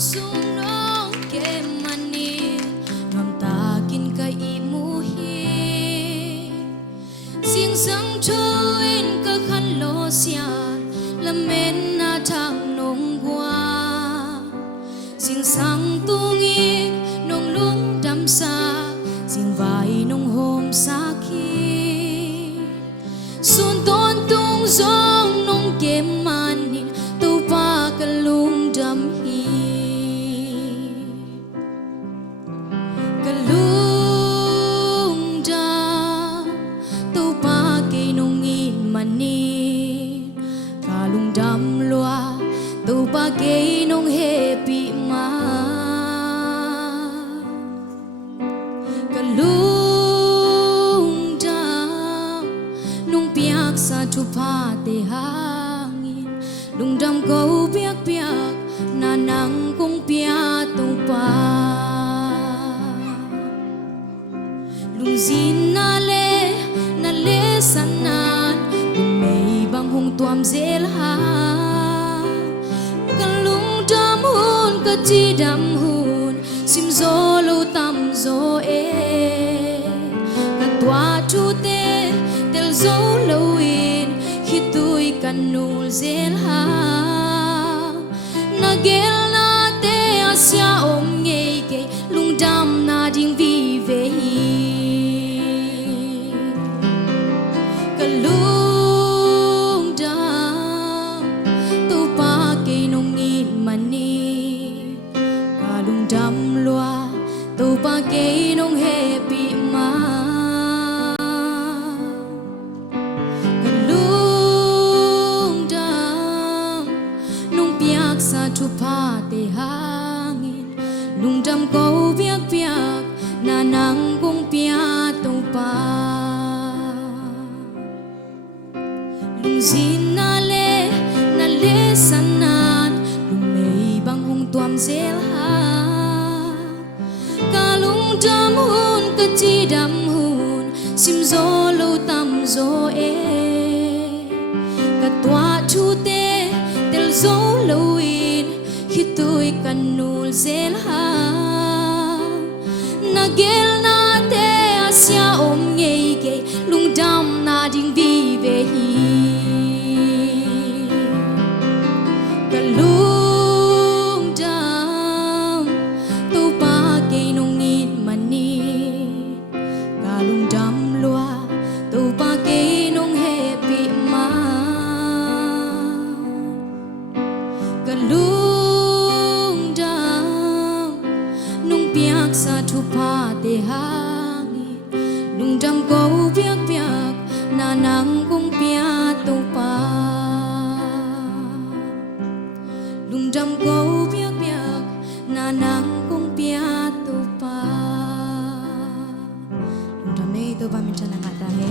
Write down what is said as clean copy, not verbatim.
pusong nong kemani Ngam takin ka imuhi Sing sang choin ka khan lo sian Lamen na thang nong gua Sing sang tungi nong lung đam sa Sing vai nong hôm sa khi Sun ton tung zong nong kem manin Tu pa ka lung đam hi Ka lung đam Tu pa ke nong in manin Ka lung đam loa Tu pa ke nong happy ma Ka lung đam nung piak sa tu pa te hangin lung đam câu piak piak na nang kung pia tu pa lung zin na le sanan lung mei bang hung tuam zel ha ka lung đam hun ka chi đam hun sim zo lo tam zo ka tua chu te tel zo lo in khi tui kan nul zel ha na gel na te asia om ngei ke lung đam na ding vi ve hi ka lung đam tu pa ke nong in mani ka lung đam loa tu pa ke nong happy ma ka lung đam nong piak sa tu pa te hangin lung đam câu piak piak na nang kung pia tu pa lung zin na le sanan lung mei bang hung tuam zel ha ka lung đam hun ka chi đam hun sim zo lo tam zo ka tua chu te tel zo lo in khi tui kan nul zel ha na gel na te asia om ngei ke lung đam na ding vi ve hi ka lung đam tu pa ke nong in mani ka lung đam loa tu pa ke nong happy ma ka lung đam nong piak sa tu pa te hangin lung đam câu piak piak na nang kung pia tu pa lung đam câu piak piak na nang kung pia tu pa lung đam nei tu pa min chan nga ta he